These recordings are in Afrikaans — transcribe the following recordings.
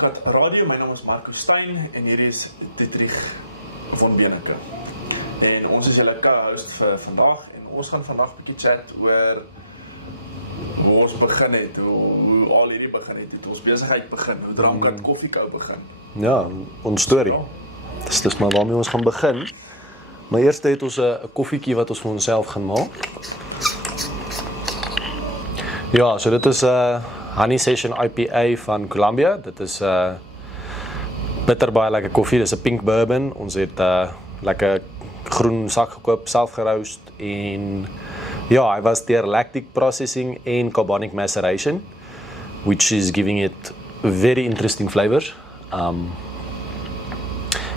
Dramkat Radio. My naam is Marco Stein en hier is Dietrich von Beneke. En ons is julle co-host vir vandag en ons gaan vandag 'n bietjie chat oor hoe ons begin het, hoe al hierdie begin het, hoe ons besigheid begin, hoe Dramkat Koffiekou begin. Ja, ons storie. Dis maar waarmee ons gaan begin. Maar eers het ons 'n koffietjie wat ons vir onsself gaan maak. Ja, so dit is 'n Honey Session IPA van Colombia. Dit is bitter baie lekker koffie. Dis 'n pink bourbon. Ons het lekker groen sak gekoop, self geroost en ja, hy was deur lactic processing en carbonic maceration, which is giving it very interesting flavors.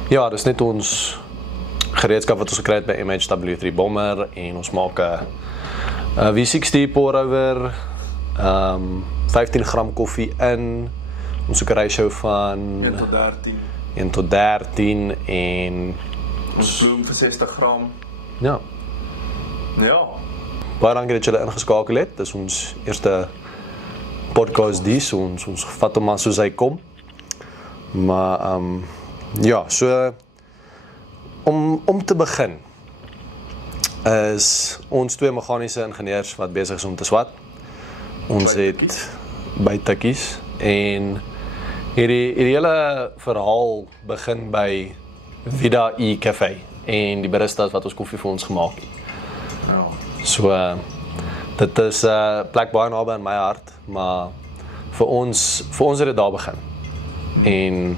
Ja, dis net ons gereedskap wat ons gekry het by MHW3 Bomber en ons maak 'n V60 pour over 15 gram koffie in. Ons het 'n ratio van 1 tot 13 en ons bloem vir 60 gram. Ja. Ja. Baie dankie dat julle ingeskakel het. Dis ons eerste podcast dis, ons vat hom maar soos hy kom. Maar ja, so om te begin is ons twee meganiese ingenieurs wat besig is om te swat. Ons het by tikkies en hierdie hele verhaal begin by Vida E Cafe en die baristas wat ons koffie vir ons gemaak het. Ja. So dit is 'n plek baie naby aan my hart, maar vir ons het dit daar begin. En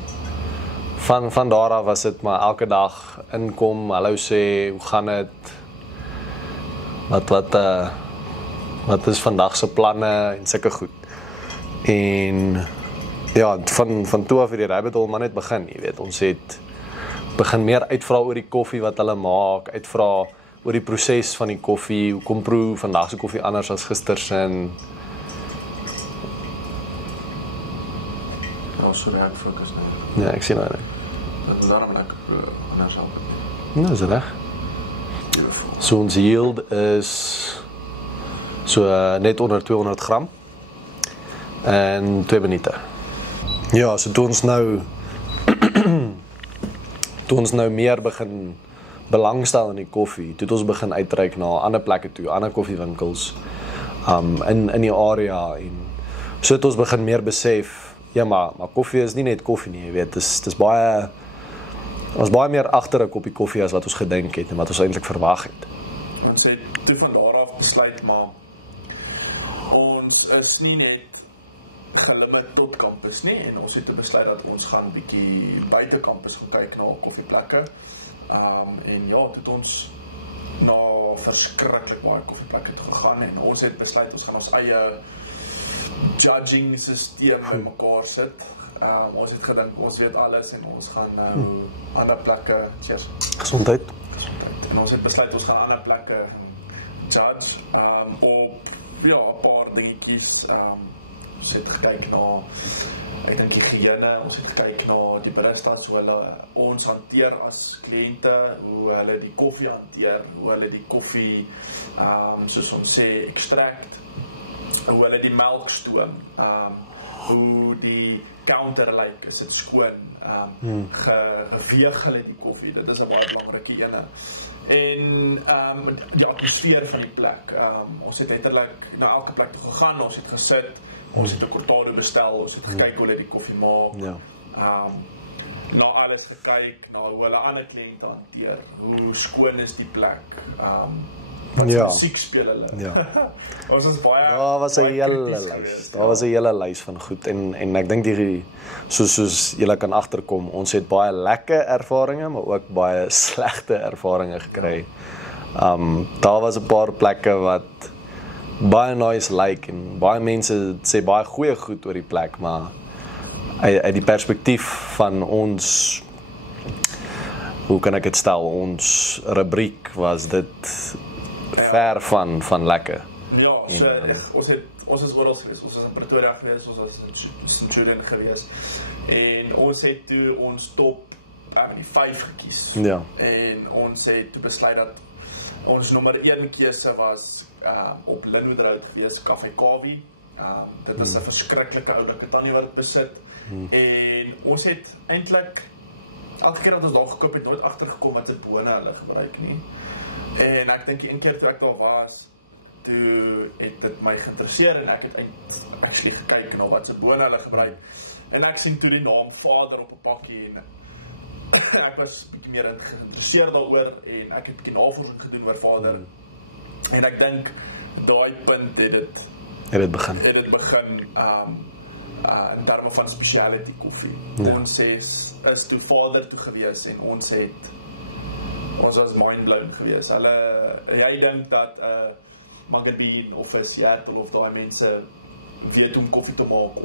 van daar af was dit maar elke dag inkom, hallo sê, hoe gaan dit? Wat is vandag se planne en sulke goed. En ja, van toe af het die rabbit hole maar net begin, jy weet. Ons het begin meer uitvra oor die koffie wat hulle maak, uitvra oor die proses van die koffie, hoekom proe vandag se koffie anders as gister se. Ja, sorry, ek fokus nou. Ja, ek sien nou. Dit daarom ek anders al. Nou, is reg. So ons yield is so net onder 200 gram en 2 minute. Ja, so toe ons nou meer begin belangstel in die koffie, toe het ons begin uitreik na ander plekke toe, ander koffiewinkels in die area en so het ons begin meer besef, ja maar koffie is nie net koffie nie, jy weet, dis baie meer agter 'n koppie koffie as wat ons gedink het en wat ons eintlik verwag het. Ons het toe van daar af besluit maar ons is nie net gelimit tot kampus nie en ons het besluit dat ons gaan bietjie buite kampus gaan kyk na koffieplekke. En ja, het ons na verskriklik baie koffieplekke toe gegaan en ons het besluit ons gaan ons eie judging systeem bymekaar sit. Ons het gedink ons weet alles en ons gaan ander plekke, cheers. Gesondheid. En ons het besluit ons gaan ander plekke judge op ja, 'n paar dingetjies. Ons het gekyk na ek dink higiëne, ons het gekyk na die baristas, hoe hulle ons hanteer as kliënte, hoe hulle die koffie hanteer, hoe hulle die koffie soos ons sê extract, hoe hulle die melk stoom, hoe die counter lyk, is dit skoon, geweeg hulle die koffie, dit is 'n baie belangrike ene. En die atmosfeer van die plek, ons het letterlik na elke plek toe gegaan, ons het gesit, ons het 'n cortado bestel, ons het gekyk hoe hulle die koffie maak, Ja. Na alles gekyk, na hoe hulle ander kliënte hanteer, hoe skoon is die plek, wat Ja. musiek speel hulle. Ja. Ons is baie Daar was 'n baie hele krities lys. geweest, Daar was 'n hele lys van goed en ek dink hierdie soos julle kan agterkom, ons het baie lekker ervarings, maar ook baie slegte ervarings gekry. Daar was 'n paar plekke wat baie nice lyk en baie mense sê baie goeie goed oor die plek, maar uit die perspektief van ons, hoe kan ek dit stel, ons rubriek was dit ver van lekker. Ja, so, ons is oral gewees, ons is in Pretoria gewees, ons was in Centurion gewees en ons het toe ons top die 5 gekies. Ja. En ons het toe besluit dat ons nommer 1 keuse was op Linwood Road gewees, Café Kawie. Dit is 'n verskriklike oulike tannie wat besit. En ons het eintlik elke keer dat ons daar gekoop het, nooit agtergekom wat se bone hulle gebruik nie. En ek dink die een keer toe ek daar was, toe het dit my geïnteresseer en ek het actually gekyk na wat se bone hulle gebruik. En ek sien toe die naam Vader op 'n pakkie en ek was bietjie meer geïnteresseerd daaroor en ek het bietjie navorsing gedoen oor Vader. En ek dink daai punt het dit begin in terme van speciality koffie. Ons is toe Vader toe gewees en ons was mindblown gewees. Jy dink dat Mugg & Bean of Seattle of daai mense weet om koffie te maak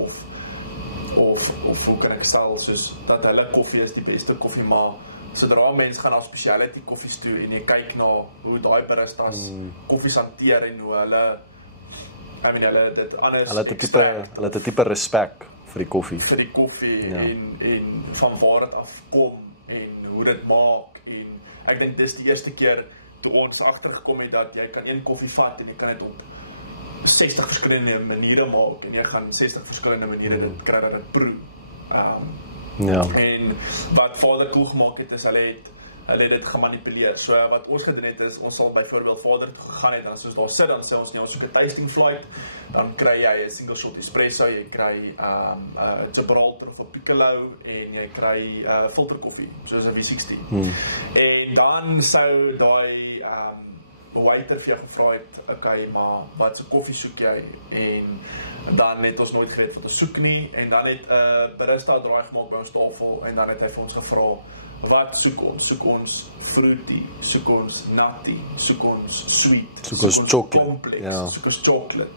of hoe kan ek stel, soos dat hulle koffie is die beste koffie, maar sodra mense gaan na speciality koffies toe en jy kyk na hoe daai baristas koffies hanteer en hoe hulle dit anders hulle het 'n tipe respek vir die koffie en van waar dit afkom en hoe dit maak en ek dink dis die eerste keer toe ons agtergekom het dat jy kan een koffie vat en jy kan dit op 60 verskillende maniere maak en jy gaan 60 verskillende maniere dit kry dat dit proe. En wat Vader cool gemaak het is hulle het dit gemanipuleer. So wat ons gedoen het is ons sal byvoorbeeld Vader toe gegaan het en soos daar sit dan sê ons ons soek 'n tasting flight, dan kry jy 'n single shot espresso, jy kry Gibraltar of 'n Piccolo en jy kry filterkoffie soos 'n V60. En dan sou daai waiter vir jou gevra het, okay, maar wat se koffie soek jy? En dan het ons nooit geweet wat ons soek nie en dan het barista draai gemaak by ons tafel en dan het hy vir ons gevra wat soek ons? Soek ons fruity, soek ons nutty, soek ons sweet, soek ons chocolate, complex, soek ons chocolate.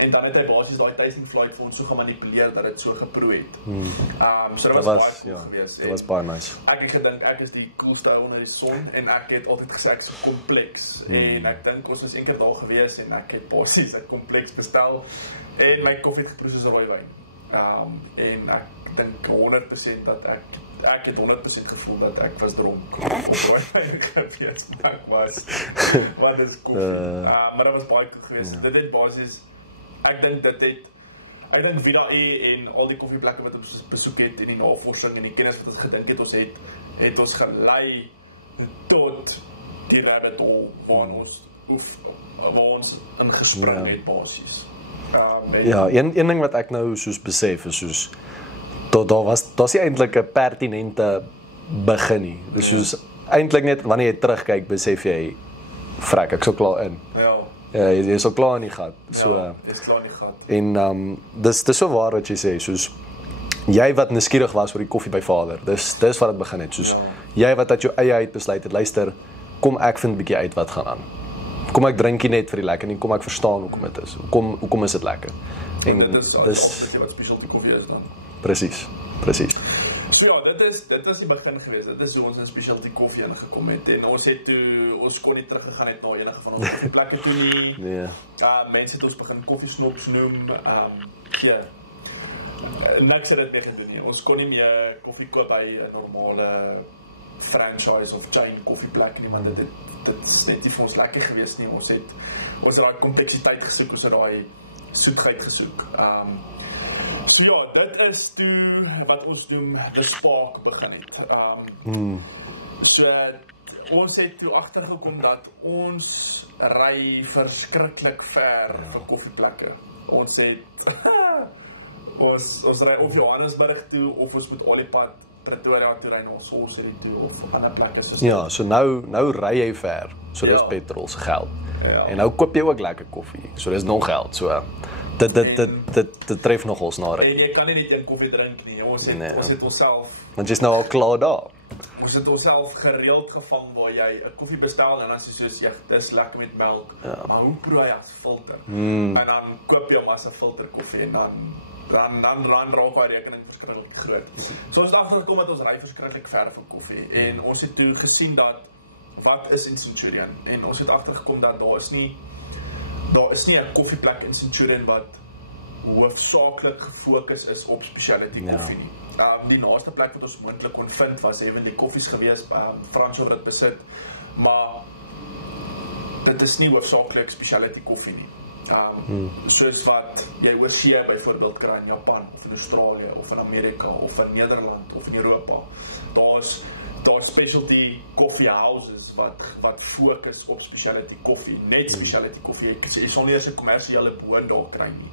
En dan het hy basies daai tasting flight vir ons so gemanipuleer dat dit so geproe het. So dit was baie cool geweest. Dit was baie nice. Ek het gedink ek is die coolste ou onder die son en ek het altyd gesê ek is kompleks en ek dink ons was eendag daar gewees en ek het basies 'n kompleks bestel en my koffie het geproe soos rooiwyn. En ek dink 100% dat ek het 100% gevoel dat ek was dronk of rooiwyn gewees, ek was wat is koffie, maar dat was baie cool geweest. Dit het basies, ek dink Vida en al die koffieplekke wat ons besoek het en die navorsing en die kennis wat ons gedink het ons het ons gelei tot die rabbit hole waar ons ingespring het basies. Een ding wat ek nou soos besef is soos daar's nie eintlik 'n pertinente begin nie. Dis soos eintlik net wanneer jy terugkyk besef jy frek, ek sou klaar in. Jy is al klaar in die gat. So dis klaar in die gat. En dis so waar wat jy sê, soos jy wat nuuskierig was oor die koffie by Vader. Dis wat dit begin het, soos jy wat uit jou eie uit besluit het, luister, kom ek vind 'n bietjie uit wat gaan aan. Kom ek drinkie net vir die lekker en kom ek verstaan hoekom dit is. Hoekom is dit lekker? En dis wat specialty koffie is dan. Presies. So ja, dit was die begin geweest. Dit is hoe ons in specialty koffie ingekom het en ons kon nie teruggegaan het na enige van ons koffieplekke toe nie. Nee. Mense het ons begin koffiesnops noem. Niks het dit meer gedoen nie. Ons kon nie meer koffie koop by 'n normale franchise of chain koffieplek nie, want dit is net nie vir ons lekker geweest nie. Ons het daai kompleksiteit gesoek, ons het daai soetheid gesoek. So ja, dit is toe wat ons noem the spark begin het. So ons het toe agtergekom dat ons ry verskriklik ver vir koffieplekke. Ons ry of Johannesburg toe of ons moet al die pad Pretoria toe ry na ons Salisbury toe of ander plekke soos. Ja, so nou ry jy ver. So dis petrol se geld. En nou koop jy ook lekker koffie. So dis nog geld. So dit tref nog ons na. En jy kan nie net een koffie drink nie. Ons het onsself, want jy's nou al klaar daar. Ons het onsself gereeld gevang waar jy 'n koffie bestel en dan is soos dis lekker met melk. Maar hoe proe hy as filter? En dan koop jy hom as 'n filter koffie en dan raak daai rekening verskriklik groot. So ons het agtergekom dat ons ry verskriklik ver van koffie en ons het toe gesien dat wat is in Centurion en ons het agtergekom dat daar is nie 'n koffieplek in Centurion wat hoofsaaklik gefokus is op specialty koffie nie. Die naaste plek wat ons moontlik kon vind was Heavenly Koffies gewees, Frans oor dit besit, maar dit is nie hoofsaaklik specialty koffie nie. Soos wat jy oorsee byvoorbeeld kry in Japan of in Australië of in Amerika of in Nederland of in Europa. Daar's specialty coffee houses wat fokus op specialty koffie, net specialty koffie. Jy sal nie eens 'n kommersiële boon daar kry nie.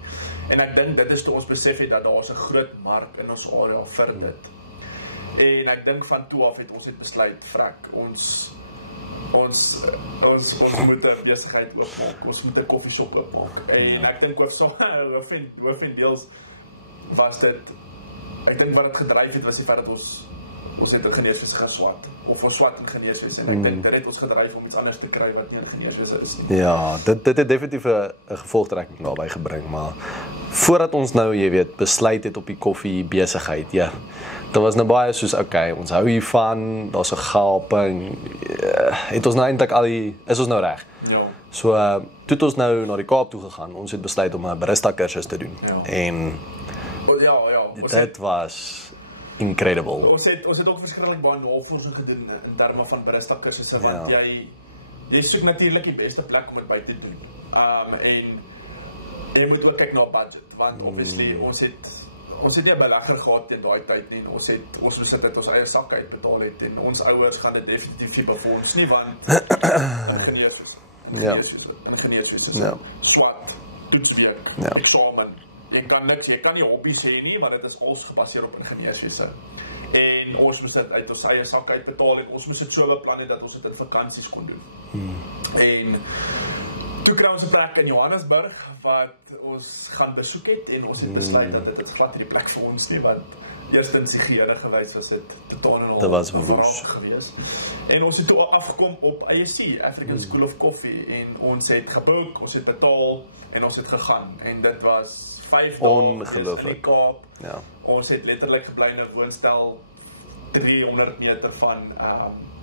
En ek dink dit is toe ons besef het dat daar's 'n groot mark in ons area vir dit. En ek dink van toe af het ons besluit, ons moet 'n besigheid oopmaak. Ons moet 'n koffieshop oopmaak. En ek dink hoof-en-deels was dit, ek dink wat dit gedryf het was die feit dat ons het ingenieurswese geswat of ons swat ingenieurswese en ek dink dit het ons gedryf om iets anders te kry wat nie ingenieurswese is nie. Ja, dit het definitief 'n gevolgtrekking daarbey gebring, maar voordat ons nou, jy weet, besluit het op die koffie besigheid, ja. Dit was nou baie soos, okay, ons hou hiervan, daar's 'n gaping. Het ons nou eintlik is ons nou reg? Ja. So, toe het ons nou na die Kaap toe gegaan. Ons het besluit om 'n barista kursus te doen. Ja. En dit was incredible. Ons het ook verskriklik baie navorsing gedoen in terme van barista kursusse, want jy soek natuurlik die beste plek om dit by te doen. En jy moet ook kyk na budget, want obviously ons het nie 'n belegger gehad teen daai tyd nie. Ons moes dit uit ons eie sak uitbetaal het en ons ouers gaan dit definitief nie befonds nie, want ingenieurswese, swat, toetsweek, eksamen. Jy kan nie hobbies hê nie, want dit is alles gebaseer op ingenieurswese. En ons moes dit uit ons eie sak uitbetaal het. Ons moes dit so beplan het dat ons dit in vakansies kon doen. En toe kry ons 'n plek in Johannesburg wat ons gaan besoek het en ons het besluit dat dit glad nie die plek vir ons nie, want eerstens higiëne gewys was dit totaal en al gewees. En ons het toe afgekom op ISC, African School of Coffee, en ons het geboek, ons het betaal en ons het gegaan. En dit was 5 dae in die Kaap. Ja. Ons het letterlik gebly in 'n woonstel 300 meter van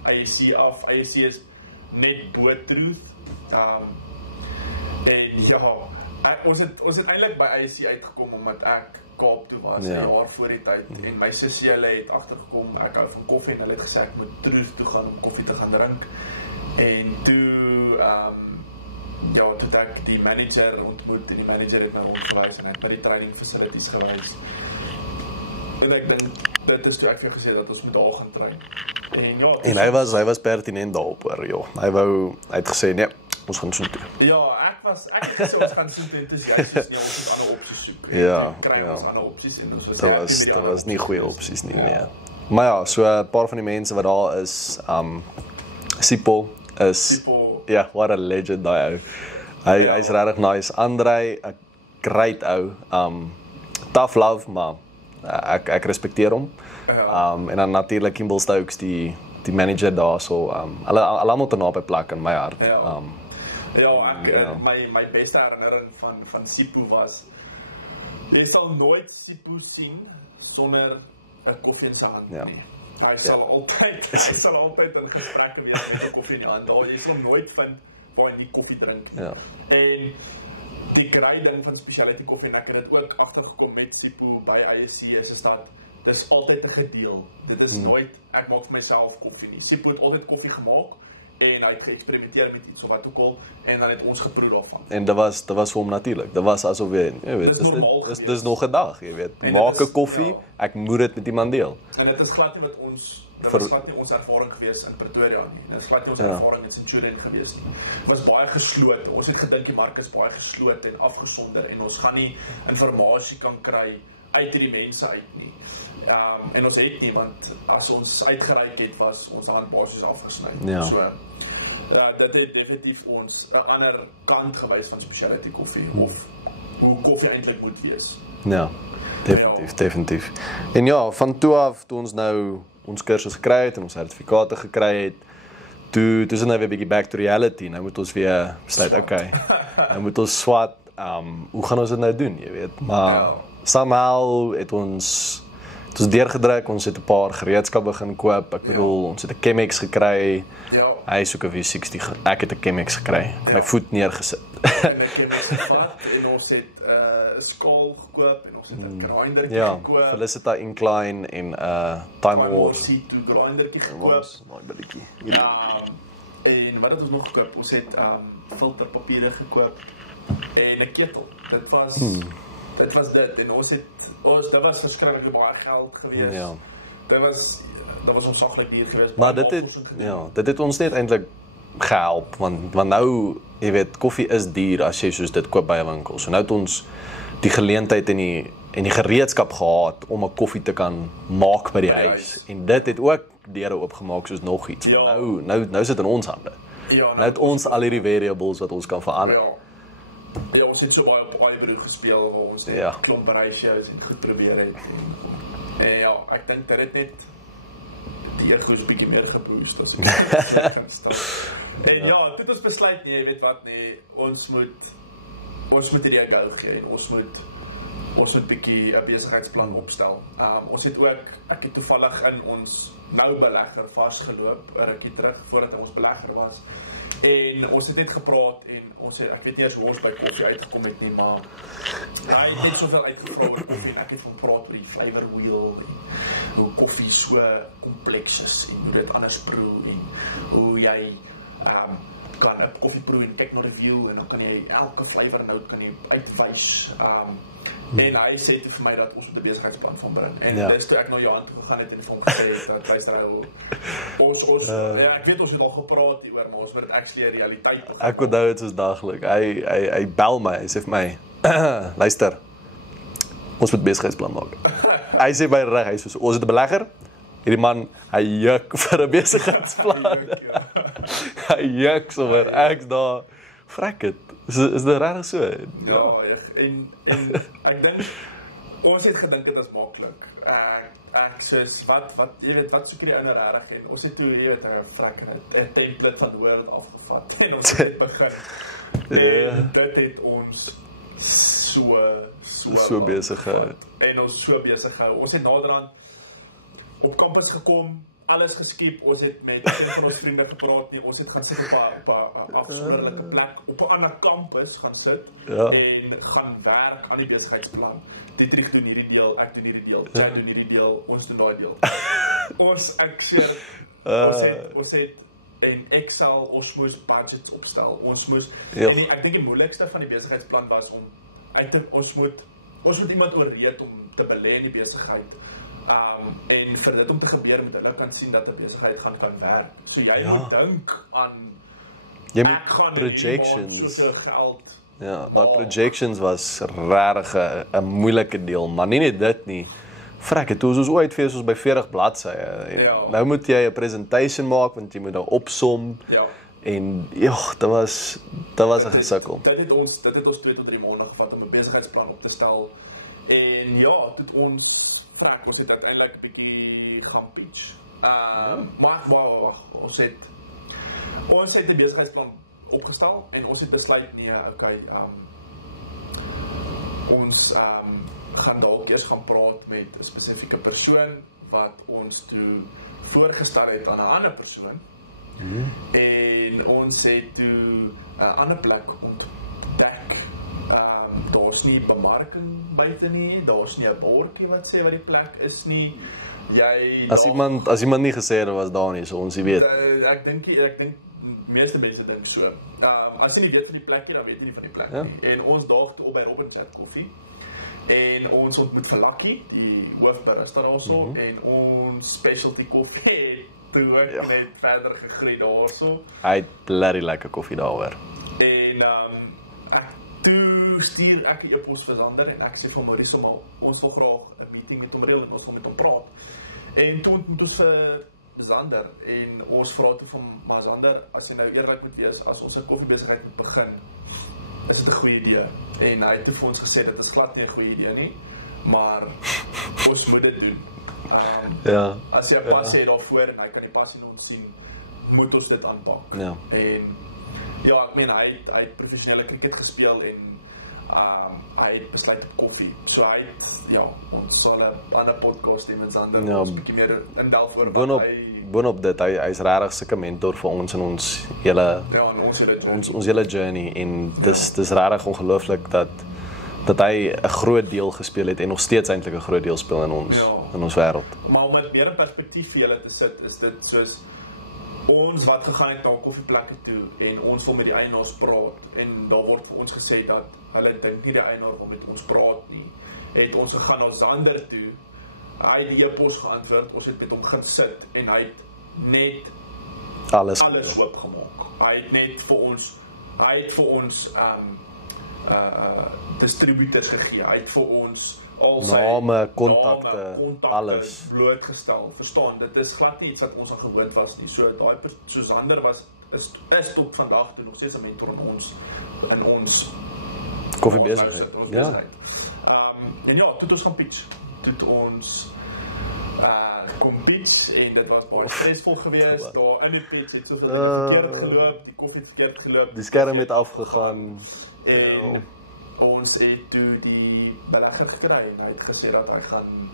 ISC af. ISC is net bo Truth. En ja, ons het eintlik by ISC uitgekom omdat ek Kaap toe was, 'n jaar voor die tyd, en my sussie het agtergekom ek hou van koffie en hulle het gesê ek moet Truth toe gaan om koffie te gaan drink. En toe toe het ek die manager ontmoet en die manager het my rondgewys en hy het my die training facilities gewys. En ek dink dit is toe ek vir jou gesê dat ons moet daar gaan train. En hy was pertinent daarop, hoor, joh. Hy het gesê nee, ons gaan soen toe. Ja, ek het gesê ons gaan soen toe, en toe sê ons moet ander opsies soek. Ja, kry ons ander opsies en ons dit was nie goeie opsies nie, nee. Maar ja, so 'n paar van die mense wat daar is, Sipho is, what a legend daai ou. Hy's regtig nice. Andrei, 'n great ou. Tough love, maar ek respekteer hom. En dan natuurlik Kimball Stokes, die manager daar, so hulle almal te naby plek in my hart. My beste herinnering van Sipho was, jy sal nooit Sipho sien sonder 'n koffie in sy hand nie. Hy sal altyd in gesprekke wees met 'n koffie in die hand. Jy sal hom nooit vind waar hy nie koffie drink. En die great ding van specialty koffie, en ek het dit ook agtergekom met Sipho by ISC, is dat dis altyd 'n gedeel. Dit is nooit ek maak vir myself koffie nie. Sipho het altyd koffie gemaak en hy het geëksperimenteer met iets of wat ook al, en dan het ons geproe daarvan. En dit was vir hom natuurlik. Dit was asof jy weet, dis nog 'n dag, jy weet. Maak 'n koffie, ek moet dit met iemand deel. En dit is glad nie wat ons Dit was glad nie ons ervaring gewees in Pretoria nie. Dit was glad nie ons ervaring in Centurion gewees nie. Dit was baie geslote. Ons het gedink die mark is baie geslote en afgesonder en ons gaan nie inligting kan kry uit hierdie mense uit nie. En ons het nie, want as ons uitgereik het, was ons hand basies afgesny. So dit het definitief ons 'n ander kant gewys van specialty koffie of hoe koffie eintlik moet wees. Ja, definitief. En ja, van toe af toe ons nou ons kursus gekry het en ons sertifikate gekry het, toe is dit nou weer 'n bietjie back to reality. Nou moet ons weer besluit, okay. Nou moet ons swat, hoe gaan ons dit nou doen, jy weet? Maar somehow het ons deurgedruk, ons het 'n paar gereedskap begin koop. Ek bedoel, ons het 'n Chemex gekry. Hy soek 'n V60, ek het 'n Chemex gekry. My voet neergesit. En ons het 'n skaal gekoop en ons het 'n grindertjie gekoop. Felicita Incline en Time War C2 grindertjie gekoop. Daai billetjie. En wat het ons nog gekoop? Ons het filterpapiere gekoop. en 'n ketel. Dit was dit en dit was verskriklik baie geld geweest. Ja. Dit was omsaglik duur geweest. Maar dit het ons net eintlik gehelp want nou, jy weet, koffie is duur as jy soos dit koop by 'n winkel. So nou het ons die geleentheid en die gereedskap gehad om 'n koffie te kan maak by die huis. En dit het ook deure oopgemaak soos nog iets. Ja. Nou sit in ons hande. Ja, nou het ons al hierdie variables wat ons kan verander. Ja, ons het so baie op iBrew gespeel waar ons klomp ratios en goed probeer het. En ja, ek dink dit het net die ego's bietjie meer geboost as ek kan staan. En ja, dit ons besluit jy weet wat ons moet hierdie go gee en ons moet bietjie 'n besigheidsplan opstel. Ons het ook, ek het toevallig in ons nou belegger vasgeloop 'n rukkie terug voordat hy ons belegger was. En ons het net gepraat en ek weet nie eens hoe ons by koffie uitgekom het nie, maar hy het net soveel uitgevra oor koffie en ek het van praat oor die flavor wheel en hoe koffie so kompleks is en hoe dit anders proe en hoe jy kan 'n koffie proe en kyk na die wiel en dan kan jy elke flavor note kan jy uitwys. En hy sê vir my dat ons 'n besigheidsplan van bring. En dis toe ek na Johan toe gegaan het en vir hom gesê het dat luister ons ek weet ons het al gepraat hieroor, maar ons moet actually 'n realiteit begin. Ek onthou dit soos daglik. Hy bel my, hy sê vir my, luister, ons moet besigheidsplan maak. Hy sê by reg, hy sê ons het 'n belegger. Hierdie man, hy juk vir 'n besigheidsplan. Hy juk sommer, ek's daar, vrek het. Is dit regtig so? Ja, en ek dink, ons het gedink dit is maklik. Ek soos, jy weet, wat soek die ouene regtig en ons het toe, jy weet, vrek het 'n template van Word afgevat en ons het begin. En dit het ons so besig gehou. En ons so besig gehou. Ons het naderhand op kampus gekom, alles geskiep, ons het met van ons vriende gepraat nie, ons het gaan sit op 'n afsonderlike plek, op 'n ander kampus gaan sit, en gaan werk aan die besigheidsplan. Dietrich doen hierdie deel, ek doen hierdie deel, jy doen hierdie deel, ons doen daai deel. Ons het en Excel, ons moes budgets opstel, ons moes, en ek dink die moeilikste van die besigheidsplan was om, ons moet iemand oorreed om te belê in die besigheid, en vir dit om te gebeur moet hulle kan sien dat 'n besigheid gaan werk. So jy moet dink aan ek gaan projections. So geld. Ja, daai projections was regtig 'n moeilike deel, maar nie net dit nie. Vrek, het ons ooit vir ons by 40 bladsye. Nou moet jy 'n presentation maak want jy moet nou opsom. Ja. En dit was 'n gesukkel. Dit het ons 2 tot 3 maande gevat om 'n besigheidsplan op te stel. En dit ons het uiteindelik 'n bietjie gaan pitch. Maar ons het 'n besigheidsplan opgestel en ons het besluit ons gaan dalk eers gaan praat met 'n spesifieke persoon wat ons toe voorgestel het aan 'n ander persoon. En ons het toe 'n ander plek ontdek. Daar's nie bemarking buite nie, daar's nie 'n bordjie wat sê wat die plek is nie. As iemand nie gesê het was daar nie, so ons weet. Ek dink meeste mense dink so. As jy nie weet van die plek nie, dan weet jy nie van die plek nie. En ons daag toe op by Robin Chat Koffie. En ons ontmoet vir Lucky, die hoofbarista daarso, en ons specialty koffie toe ook net verder gegroei daarso. Hy het bloody lekker koffie daar hoor. En toe stuur ek 'n e-pos vir Zander en ek sê vir Maurice ons wil graag 'n meeting met hom reël en ons wil met hom praat. En toe moet ons vir Zander en ons vra toe van maar Zander, as jy nou eerlik moet wees, as ons 'n koffiebesigheid moet begin, is dit 'n goeie idee. En hy het toe vir ons gesê dit is glad nie 'n goeie idee nie, maar ons moet dit doen. As jy 'n passie het daarvoor en hy kan die passie in ons sien, moet ons dit aanpak. En ek meen hy het professionele cricket gespeel en hy het besluit op koffie. So hy ons sal 'n ander podcast hê met Zander, ons bietjie meer indelf oor boonop dit, hy is regtig sulke mentor vir ons in ons hele ons hele journey en dis regtig ongelooflik dat hy 'n groot deel gespeel het en nog steeds eintlik 'n groot deel speel in ons wêreld. Maar om met meer perspektief vir julle te sit, is dit soos ons wat gegaan het na koffieplekke toe en ons wil met die eienaars praat en daar word vir ons gesê dat hulle dink nie die eienaar wil met ons praat nie, het ons gegaan na Zander toe, hy het die e-pos geantwoord, ons het met hom gaan sit en hy het net alles oopgemaak. Hy het net vir ons distributors gegee, hy het vir ons al sy name, kontakte, alles blootgestel, verstaan, dit is glad nie iets wat ons al gewoond was nie, so Zander is tot vandag toe nog steeds 'n mentor in ons koffiebesigheid, en ja, toe het ons gaan pitch, toe het ons kom pitch en dit was baie stressvol geweest, daar in die pitch het soveel verkeerd geloop, die koffie het verkeerd geloop, die skerm het afgegaan, en ons het toe die belegger gekry en hy het gesê dat hy gaan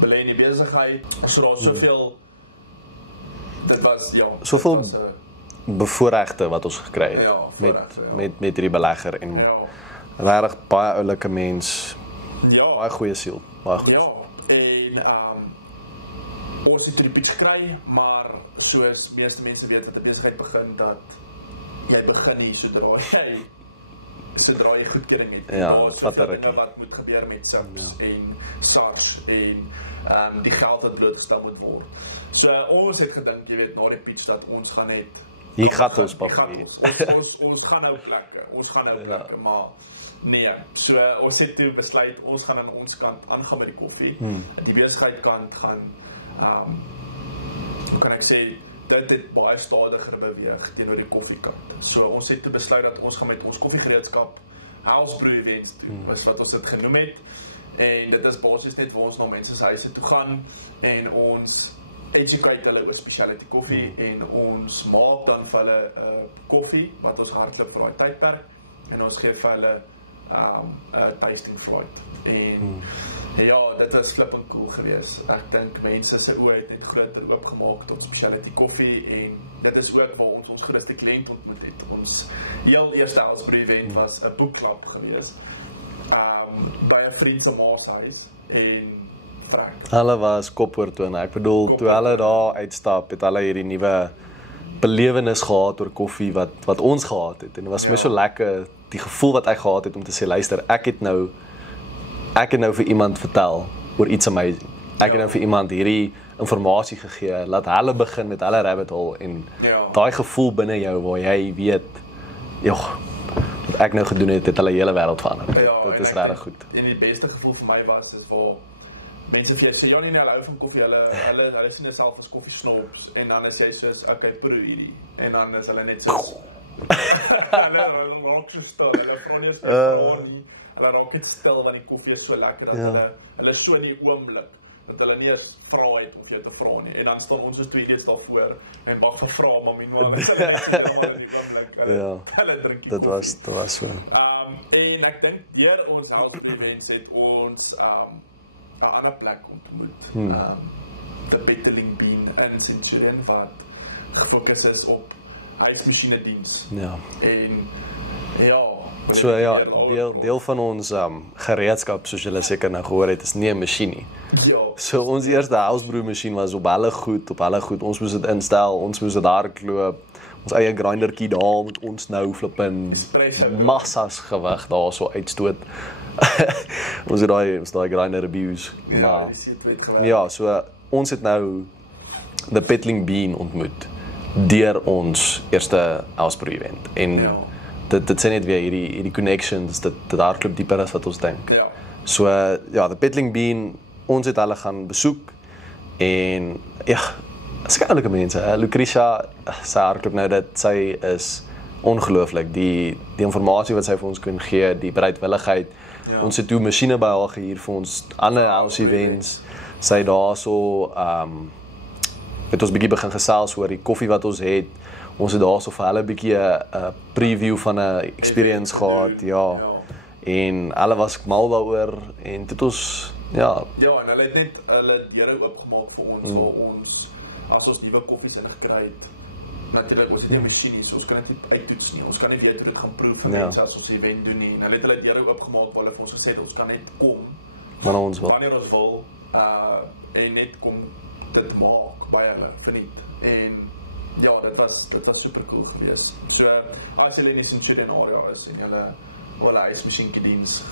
belê in die besigheid, so daar soveel, dit was, soveel bevoorregte wat ons gekry het, met hierdie belegger, en regtig baie oulike mens, baie goeie siel, baie goeie siel. En ons het die pitch gekry, maar soos meeste mense weet wat die besigheid begin, dat jy begin nie sodra jy goedkeuring het. Daar is dinge wat moet gebeur met SIPS en SARS en die geld wat blootgestel moet word. So ons het gedink, jy weet, na die pitch dat ons gaan net hier gaat ons papier. Ons gaan nou plekke, maar nee, so ons het toe besluit, ons gaan aan ons kant aangaan met die koffie, die besigheidskant gaan, hoe kan ek sê, dit het baie stadiger beweeg teenoor die koffiekant. So ons het toe besluit dat ons gaan met ons koffiegereedskap House Brew Events toe, is wat ons dit genoem het, en dit is basies net waar ons na mense se huise toe gaan, en ons educate hulle oor specialty koffie, en ons maak dan vir hulle koffie, wat ons hardloop vir daai tydperk, en ons gee vir hulle tasting flight, en ja, dit is flipping cool gewees. Ek dink mense se oë het net groter oopgemaak tot specialty koffie, en dit is ook waar ons grootste kliënt ontmoet het. Ons heel eerste House Brew event was 'n boekklub gewees, by 'n vriend se ma se huis, en Frank. Hulle was kopoortone. Ek bedoel, toe hulle daar uitstap, het hulle hierdie nuwe belewenis gehad oor koffie wat ons gehad het, en dit was vir my so lekker, die gevoel wat ek gehad het om te sê, luister, ek het nou vir iemand vertel oor iets amazing. Ek het nou vir iemand hierdie informasie gegee, laat hulle begin met hulle rabbit hole, en daai gevoel binne jou waar jy weet, wat ek nou gedoen het hulle hele wêreld verander. Dit is regtig goed. En die beste gevoel vir my was is waar mense vir jou sê, nee, hulle hou van koffie, hulle sien hulle self as koffie snobs, en dan is jy soos, okay, proe hierdie, en dan is hulle net soos hulle raak so stil, hulle vra nie hulle raak net stil, want die koffie is so lekker, dat hulle is so in die oomblik, dat hulle nie eens vra het of jy te vra nie, en dan staan ons so 2 days daarvoor, en mag gevra, maar meanwhile, hulle drink die dit was so. En ek dink, deur ons House Brew Events het ons 'n ander plek ontmoet, the Battling Bean in Centurion, wat gefokus is op huismasjiene diens. En so deel van ons gereedskap, soos julle seker nou gehoor het, is nie 'n masjien nie. So ons eerste House Brew masjien was op hulle goed, ons moes dit instel, ons moes dit hardloop, ons eie grindertjie daar met ons nou flippin massas gewig daar so uitstoot. ons het daai grinder abuse, maar so ons het nou the Battling Bean ontmoet deur ons eerste House Brew event, en dit sê net weer hierdie connections, dit hardloop dieper as wat ons dink. So the Battling Bean, ons het hulle gaan besoek, en is oulike mense, Lucretia, sy hardloop nou dit, sy is ongelooflik, die informasie wat sy vir ons kon gee, die bereidwilligheid, ons het toe masjiene by haar gehuur vir ons ander house events, sy daar so, het ons bietjie begin gesels oor die koffie wat ons het, ons het daar so vir hulle bietjie 'n preview van 'n experience gehad, en hulle was mal daaroor, en dit ons, en hulle het net hulle deure oopgemaak vir ons, as ons nuwe koffies in gekry het, natuurlik, ons het nie 'n masjien, so ons kan dit nie uittoets nie, ons kan nie weet hoe dit gaan proe vir mense as ons event doen nie, en hulle het hulle deure oopgemaak waar hulle vir ons gesê het, ons kan net kom, wanneer ons wil, en net kom dit maak by hulle, verniet, en ja, dit was super cool geweest. So, as julle in die Centurion area is en julle wil 'n huismasjienkie diens.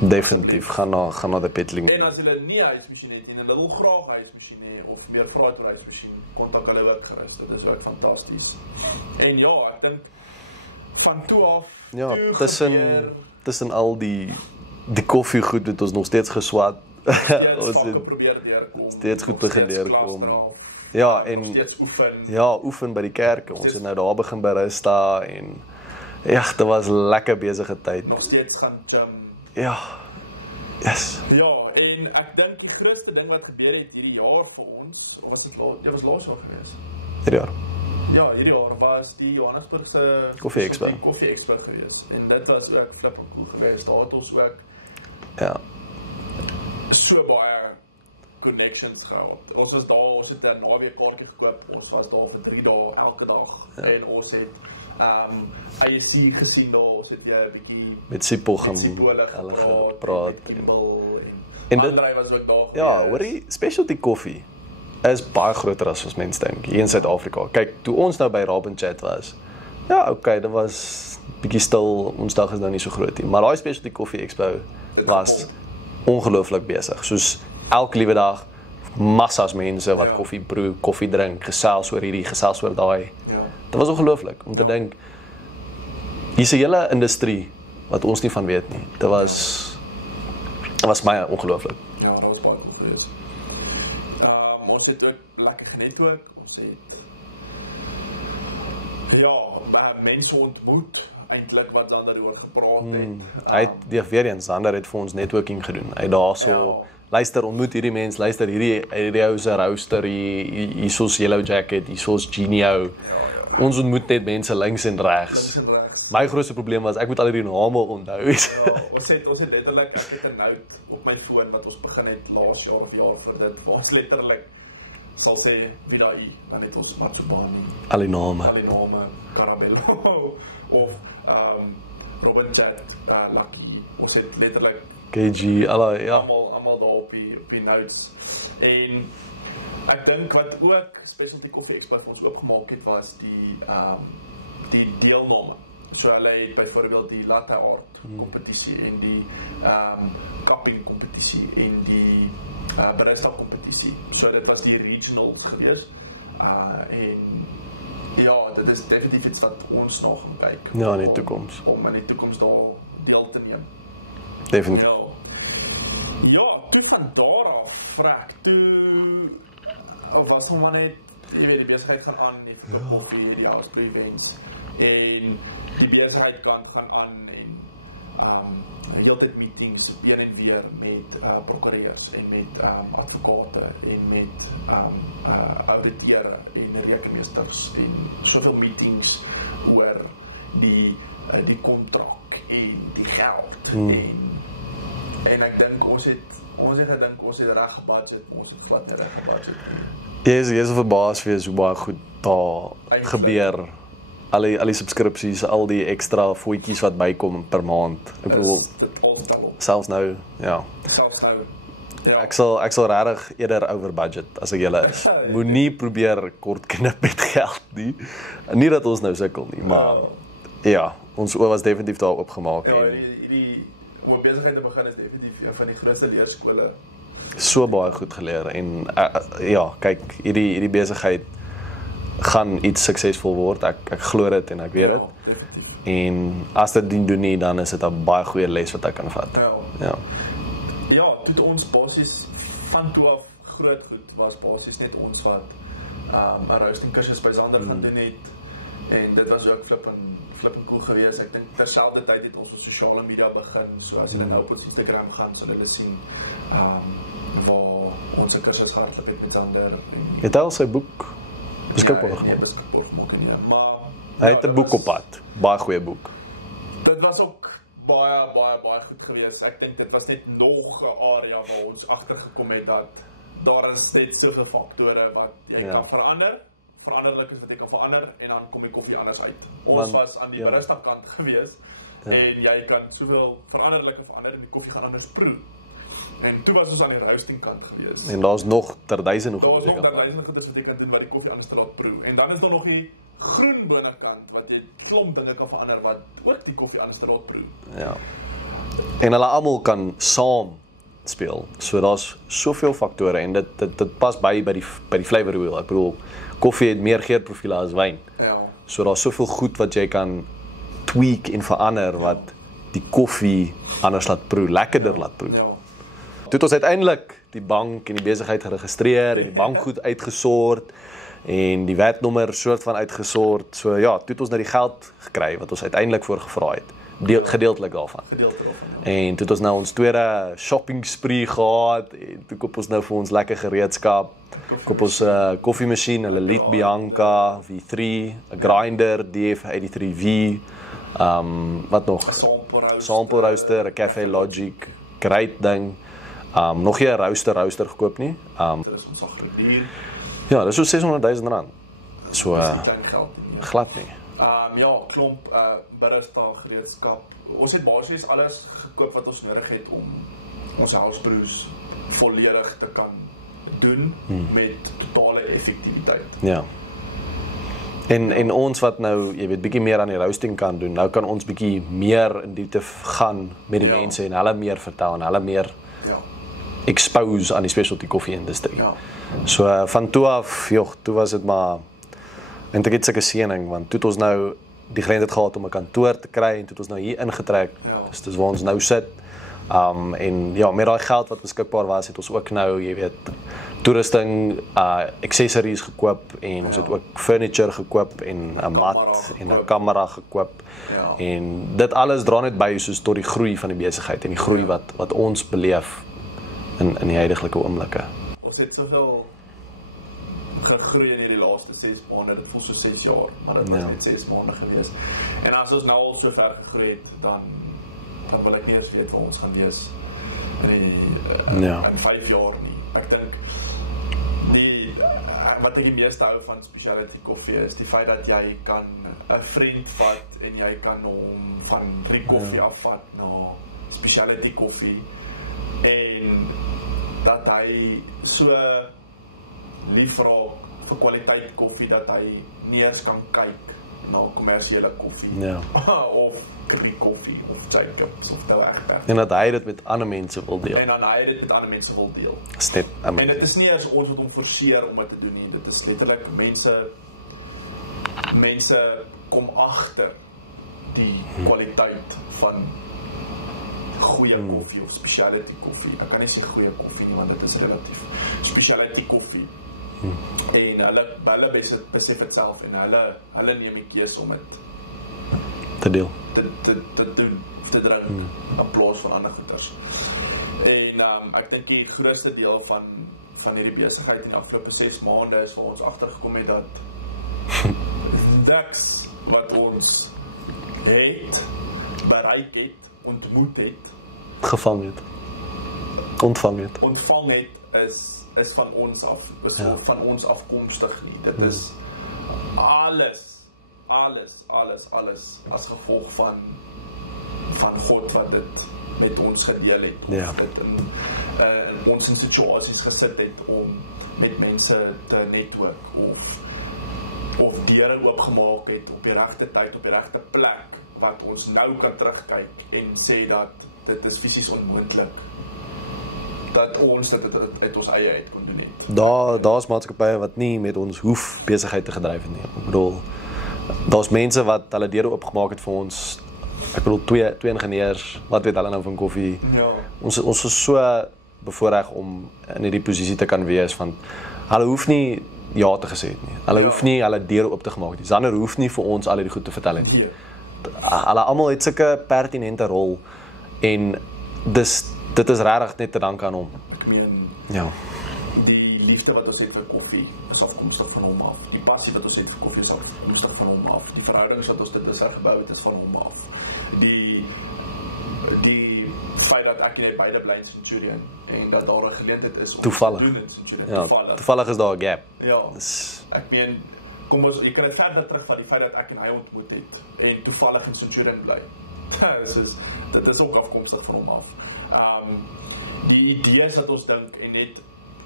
Definitief, gaan na die Petling. En as julle nie 'n huismasjien het en hulle wil graag 'n huismasjien hê of meer vra oor 'n huismasjien, kontak hulle ook gerus. Dit is ook fantasties. En ja, ek dink van toe af Ja, tussen al die koffiegoed het ons nog steeds geswat. Ons het probeer deurkom. Steeds goed begin deurkom. Ja, en steeds oefen. Ja, oefen by die kerke. Ons het nou daar begin barista en ja, dit was lekker besige tyd. Nog steeds gaan gym. Ja. Yes. Ja, en ek dink die grootste ding wat gebeur het hierdie jaar vir ons, of was dit laas jaar geweest? Hierdie jaar. Ja, hierdie jaar was die Johannesburgse Koffie Expo geweest. En dit was ook flippend cool geweest. Daar het ons ook so baie connections gehad. Ons was daar, ons het 'n naweek kaartjie gekoop. Ons was daar vir 3 dae elke dag. Ja. En ons het ISC gesien daar. Ons het weer 'n bietjie met Sipho gaan praat en Andrei was ook daar. Ja, hoorie, specialty koffie is baie groter as ons mens dink hier in Suid-Afrika. Kyk, toe ons nou by Robin Chat was, ja, okay, dit was bietjie stil, ons dag is nou nie so groot nie, maar daai specialty koffie expo was ongelooflik besig. Soos elke liewe dag massas mense wat koffie brew, koffie drink, gesels oor hierdie, gesels oor daai. Ja. Dit was ongelooflik om te dink hier's 'n hele industrie wat ons nie van weet nie. Dit was my ongelooflik. Ja, dat was baie goed geweest. Ons het ook lekker genetwerk. Ons het mense ontmoet eintlik wat Zander oor gepraat het. Hy het weer eens Zander het vir ons networking gedoen. Hy daarso luister, ontmoet hierdie mens, luister hierdie ou se roaster, hiersoos Yellow Jacket, hiersoos Genio. Ons ontmoet net mense links en regs. My grootste probleem was ek moet al hierdie name onthou. Ja, ons het letterlik ek het 'n note op my foon wat ons begin het laas jaar of jaar voor dit. Ons letterlik sal sê wie daai, dan het ons Matsuban. Al die name, Caramelo of Robin Chat, Lucky. Ons het letterlik KG, almal daar op die notes. En ek dink wat ook Specialty Coffee Expo ons oopgemaak het was die deelname. So hulle het byvoorbeeld die latte art kompetisie en die cupping kompetisie en die barista kompetisie. So dit was die regionals geweest. En ja, dit is definitief iets wat ons nog gaan kyk. Ja, in die toekoms. Om in die toekoms daar deel te neem. Definitief. Ja, toe van daar af vrek toe was nog maar net jy weet die besigheid gaan aan net vir koffie, die house brew events en die besigheid gaan aan en heeltyd meetings heen en weer met prokureurs en met advokate en met auditeure en rekenmeesters en soveel meetings oor die kontrak en die geld en ek dink ons het gedink ons het reg gebudget, ons het glad nie reg gebudget. Jy is verbaas wees hoe baie goed daar gebeur. Al die subskripsies, al die ekstra voetjies wat bykom per maand. Ek bedoel, selfs nou, ja. Ja. Ek sal regtig eerder over budget as ek julle is. Moenie probeer kort knip met geld nie. Nie dat ons nou sukkel nie, maar ja, ons oë was definitief daar oopgemaak. Ja, om besigheid te begin is definitief een van die grootste leerskole. So baie goed geleer en ja, kyk, hierdie besigheid gaan iets suksesvol word. Ek glo dit en ek weet dit. En as dit nie doen nie, dan is dit 'n baie goeie les wat ek kan vat. Ja, toe ons basies van toe af groot goed was basies net ons wat 'n roasting kursus by Zander gaan doen het. En dit was ook flippend cool geweest. Ek dink terselfdertyd het ons op sosiale media begin. So as jy nou op ons Instagram gaan, sal hulle sien waar ons kursus gehardloop het met Zander. Het hy al sy boek beskikbaar gemaak? Nee, beskikbaar gemaak nie. Maar hy het 'n boek op pad. Baie goeie boek. Dit was ook baie goed geweest. Ek dink dit was net nog 'n area waar ons agtergekom het dat daar is net soveel faktore wat jy kan verander. Veranderlik is wat jy kan verander en dan kom die koffie anders uit. Ons was aan die barista kant geweest en jy kan soveel veranderlike verander en die koffie gaan anders proe. En toe was ons aan die roasting kant gewees. En daar's nog terduisende Daar goed was wat jy nog kan dan vat. duisende goedes wat jy kan doen wat die koffie anders te laat proe. En dan is daar nog die groen binnenkant wat jy klomp dinge kan verander wat ook die koffie anders te laat proe. Ja. En hulle almal kan saam speel. So daar's soveel faktore en dit pas by die flavor wheel. Ek bedoel, koffie het meer geurprofiele as wyn. Ja. So daar's soveel goed wat jy kan tweak en verander wat die koffie anders laat proe, lekkerder laat proe. Ja. Toe het ons uiteindelik die bank en die besigheid geregistreer en die bankgoed uitgesort en die wetnommer soort van uitgesort. So ja, toe het ons nou die geld gekry wat ons uiteindelik voor gevra het. Gedeeltelik daarvan. Gedeelte daarvan. Ja. En toe het ons nou ons tweede shopping spree gehad en toe koop ons nou vir ons lekker gereedskap. Koop ons 'n koffiemasjien, 'n Elite Bianca V3, 'n grinder DF83V, wat nog? Sample roaster, 'n Cafe Logic, great ding. Nog nie 'n roaster gekoop nie. Dit is ons agterdier. Ja, dis so R600,000. So Dis nie klein geld nie. glad nie. Ja, klomp barista gereedskap. Ons het basies alles gekoop wat ons nodig het om ons house brews volledig te kan doen met totale effektiwiteit. Ja. En ons wat nou, jy weet, bietjie meer aan die roasting kan doen. Nou kan ons bietjie meer in diepte gaan met die mense en hulle meer vertel en hulle meer expose aan die specialty koffie industrie. Ja. So van toe af, toe was dit maar eintlik iets sulke seëning want toe het ons nou die geleentheid gehad om 'n kantoor te kry en toe het ons nou hier ingetrek. Dus dis waar ons nou sit. En ja, met daai geld wat beskikbaar was, het ons ook nou, jy weet, toerusting, accessories gekoop en ons het ook furniture gekoop en 'n mat en 'n kamera gekoop. En dit alles dra net by soos tot die groei van die besigheid en die groei wat ons beleef in die huidige oomblikke. Ons het soveel gegroei in hierdie laaste 6 maande. Dit voel so 6 jaar, maar dit was net 6 maande gewees. En as ons nou al so ver gegroei het, dan wil ek nie eers weet waar ons gaan wees in 5 jaar nie. Ek dink wat ek die meeste hou van specialty koffie is die feit dat jy kan 'n vriend vat en jy kan hom van drie koffie afvat na specialty koffie en dat hy so lief raak vir kwaliteit koffie dat hy nie eens kan kyk na kommersiële koffie of koffie of Jacobs of dergelijke. En dat hy dit met ander mense wil deel. En dan hy dit met ander mense wil deel. Step amazing. En dit is nie as ons wat hom forceer om dit te doen nie. Dit is letterlik mense kom agter die kwaliteit van goeie koffie of specialty koffie. Ek kan nie sê goeie koffie nie, want dit is relatief. Specialty koffie. En hulle besef dit self en hulle neem die keuse om dit te deel. Te doen, te drink, in plaas van ander goeders. En ek dink die grootste deel van hierdie besigheid in die afgelope 6 maande is waar ons agtergekom het dat niks wat ons bereik het, ontmoet het, ontvang het, is van ons af, is van ons afkomstig nie. Dit is alles as gevolg van God wat dit met ons gedeel het, of dit in ons in situasies gesit het om met mense te netwerk of deure oopgemaak het op die regte tyd, op die regte plek, wat ons nou kan terugkyk en sê dat dit is fisies onmoontlik dat ons dit uit ons eie uit kon doen het. Daar's maatskappye wat nie met ons hoef besigheid te gedryf het nie. Ek bedoel, daar's mense wat hulle deure oopgemaak het vir ons. Ek bedoel twee ingenieurs, wat weet hulle nou van koffie. Ja. Ons is so bevoorreg om in hierdie posisie te kan wees want hulle hoef nie ja te gesê het nie. Hulle hoef nie hulle deure oop te gemaak nie. Zander hoef nie vir ons al hierdie goed te vertel het nie. Hulle almal het sulke pertinente rol en dit is regtig net te dank aan hom. Ek meen, die liefde wat ons het vir koffie is afkomstig van hom af. Die passie wat ons het vir koffie is afkomstig van hom af. Die verhoudings wat ons dit is gebou het is van hom af. Die feit dat ek net beide bly in Centurion en dat daar 'n geleentheid is om toevallig te doen in Centurion. Toevallig is daar 'n gap. Ja. Ek meen, jy kan dit verder terug van die feit dat ek en hy ontmoet het en toevallig in Centurion bly. Dit is ook afkomstig van hom af. Die idees wat ons dink en net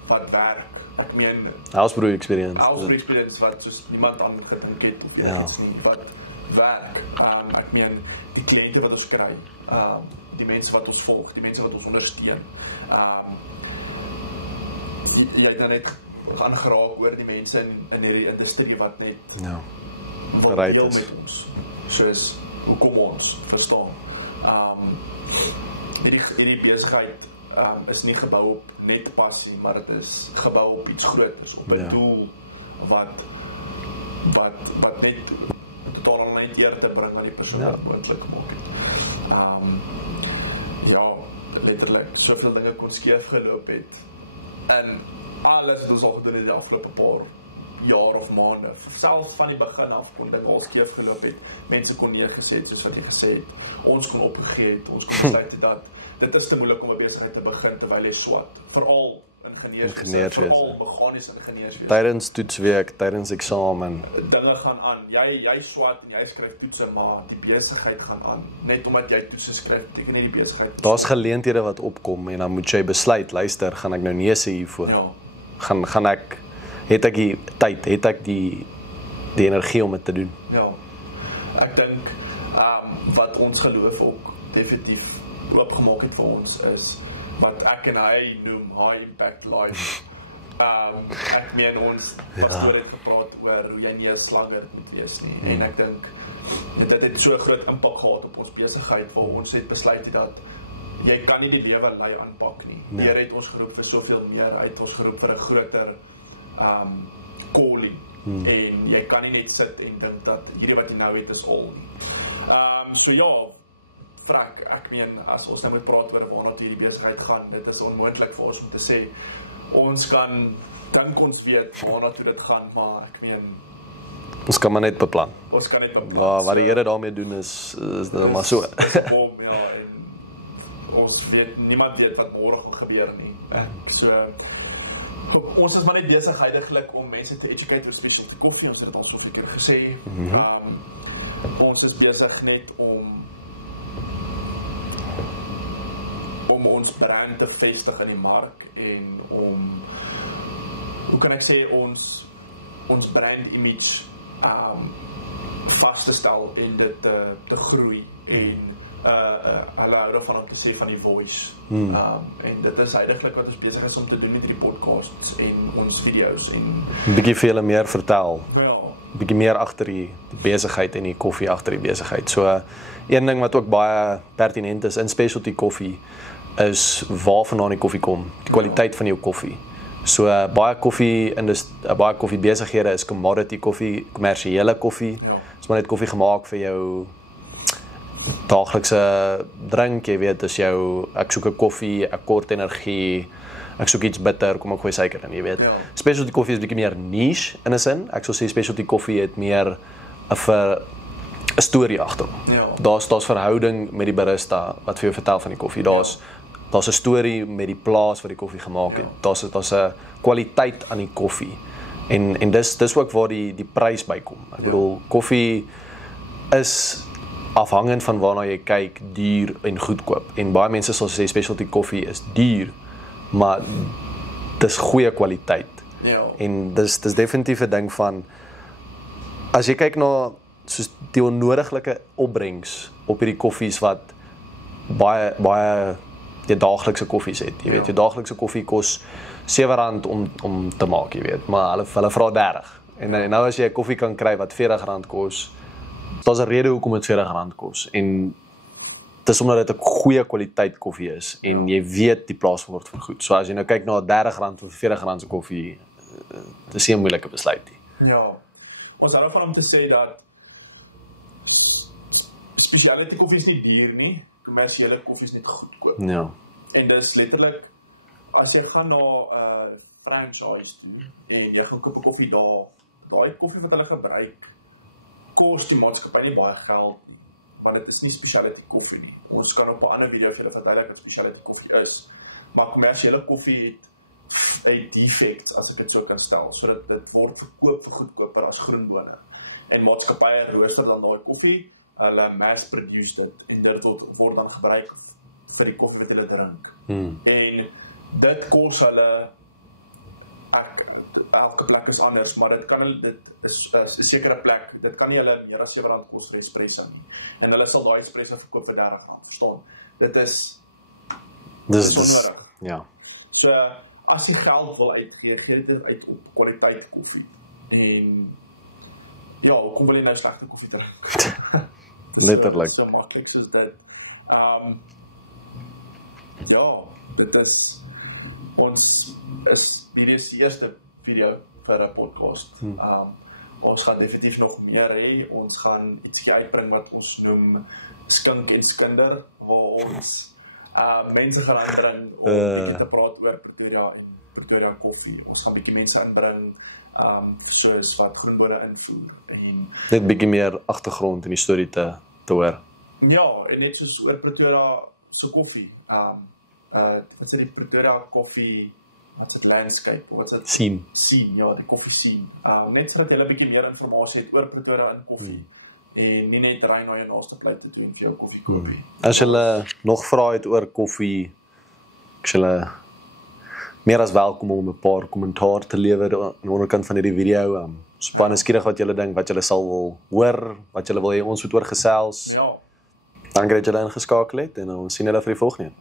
wat werk. Ek meen Housebrew experience. Housebrew experience wat soos niemand aan gedrink het of iets nie, wat werk. Ek meen die kliënte wat ons kry, die mense wat ons volg, die mense wat ons ondersteun. Jy het nou net gaan geraak oor die mense in hierdie industrie wat net wil deel met ons. Soos hoekom ons verstaan. Hierdie besigheid is nie gebou op net passie, maar dit is gebou op iets groters, op 'n doel wat net totaal net eer te bring aan die persoon wat moontlik gemaak het. Letterlik soveel dinge kon skeef geloop het en alles wat ons al gedoen het die afgelope paar jaar of maande, selfs van die begin af kon dinge al skeef geloop het, mense kon neergeset soos wat jy gesê het, ons kon opgegee het, ons kon besluit dat dit is te moeilik om 'n besigheid te begin terwyl jy swat, veral ingenieurs, veral meganiese ingenieurs wees. Tydens toetsweek, tydens eksamen. Dinge gaan aan, jy swat en jy skryf toetse, maar die besigheid gaan aan, net omdat jy toetse skryf, beteken nie die besigheid. Daar's geleenthede wat opkom en dan moet jy besluit, luister, gaan ek nou nee sê hiervoor? Het ek die tyd, het ek die energie om dit te doen? Ja, ek dink wat ons geloof ook definitief oopgemaak het vir ons is wat ek en hy noem high impact life. Ek meen ons pastoor het gepraat oor hoe jy nie 'n slanger moet wees nie. En ek dink dit het so 'n groot impak gehad op ons besigheid waar ons het besluit dat jy kan nie die lewe lei aanpak nie. Die Here het ons geroep vir soveel meer. Hy het ons geroep vir 'n groter calling. En jy kan nie net sit en dink dat hierdie wat jy nou het is al nie. Frank, ek meen, as ons nou moet praat oor waarna hierdie besigheid gaan, dit is onmoontlik vir ons om te sê, ons kan dink ons weet waarna dit gaan, maar ek meen, ons kan maar net beplan. Ons kan net beplan. Wat die Here daarmee doen is maar so. En ons weet, niemand weet wat môre gaan gebeur nie. Ons is maar net besig heiliglik om mense te educate oor spesifieke koffie, ons het dit al soveel keer gesê. Ons is besig net om ons brand te vestig in die mark en om, hoe kan ek sê, ons brand image vas te stel en dit te groei en hulle hou daarvan om te sê van die voice. En dit is heiliglik wat ons besig is om te doen met die podcasts en ons video's en 'n bietjie vir julle meer vertel. Ja. Bietjie meer agter die besigheid en die koffie agter die besigheid. So een ding wat ook baie pertinent is in specialty koffie is waar vandaan die koffie kom, die kwaliteit van jou koffie. So baie koffie besighede is commodity koffie, kommersiële koffie. Is maar net koffie gemaak vir jou daaglikse drink, jy weet, is jou, ek soek 'n koffie, ek kort energie, ek soek iets bitter, kom ek gooi suiker in, jy weet. Specialty koffie is bietjie meer niche in 'n sin. Ek sou sê specialty koffie het meer 'n storie agter hom. Daar's verhouding met die barista wat vir jou vertel van die koffie. Daar's 'n storie met die plaas waar die koffie gemaak het. Daar's 'n kwaliteit aan die koffie. En dis ook waar die prys bykom. Ek bedoel, koffie is afhangend van waarna jy kyk, duur en goedkoop. En baie mense sal sê specialty koffie is duur, maar dis goeie kwaliteit. En dis definitief 'n ding van, as jy kyk na soos die onnodiglike opbrengs op hierdie koffies wat baie die daaglikse koffies het, jy weet, jou daaglikse koffie kos R7 om te maak, jy weet, maar hulle vra 30. En nou as jy 'n koffie kan kry wat R40 kos, daar's 'n rede hoekom dit R40 kos. En dis omdat dit 'n goeie kwaliteit koffie is en jy weet die plaas word vergoed. So as jy nou kyk na R30 of R40 se koffie, dis nie 'n moeilike besluit nie. Ja. Ons hou van om te sê dat specialty koffie is nie duur nie, kommersiële koffie is net goedkoop. Ja. En dis letterlik, as jy gaan na 'n franchise toe en jy gaan koop 'n koffie daar, daai koffie wat hulle gebruik, kos die maatskappy nie baie geld, want dit is nie specialty koffie nie. Ons kan op 'n ander video vir julle verduidelik wat specialty koffie is, maar kommersiële koffie het 'n defect, as ek dit so kan stel, sodat dit word verkoop vir goedkoper as groenbone. En maatskappye rooster dan daai koffie, hulle mass produce dit en dit word dan gebruik vir die koffie wat hulle drink. En dit kos hulle, elke plek is anders, maar dit is 'n sekere plek, dit kan nie hulle meer as R7 kos vir espresso nie. En hulle sal daai espresso verkoop vir R30, verstaan? Dit is onnodig. Ja. So, as jy geld wil uitgee, gee dit uit op kwaliteit koffie. En ja, hoekom wil jy nou slegte koffie drink? Letterlik. So maklik soos dit. Ja, dit is, hierdie is die eerste video vir 'n podcast. Ons gaan definitief nog meer hê. Ons gaan ietsie uitbring wat ons noem Skink en Skinder, waar ons mense gaan aanbring om bietjie te praat oor Pretoria en Pretoria koffie. Ons gaan bietjie mense aanbring, soos wat Groenbode invoer. En net bietjie meer agtergrond in die storie te hoor. ja, en net soos oor Pretoria se koffie. Wat is die Pretoria koffie, wat is dit, landscape, wat is dit? Scene, ja, die koffie scene. Net sodat jy 'n bietjie meer inligting het oor Pretoria in koffie. En nie net ry na jou naaste plek toe en vir jou koffie koop nie. As julle nog vrae het oor koffie, ek is julle meer as welkom om 'n paar kommentaar te lewer aan die onderkant van hierdie video. Span nuuskierig wat julle dink, wat julle sal wil hoor, wat julle wil hê ons moet oor gesels. Ja. Dankie dat julle ingeskakel het en ons sien julle vir die volgende een.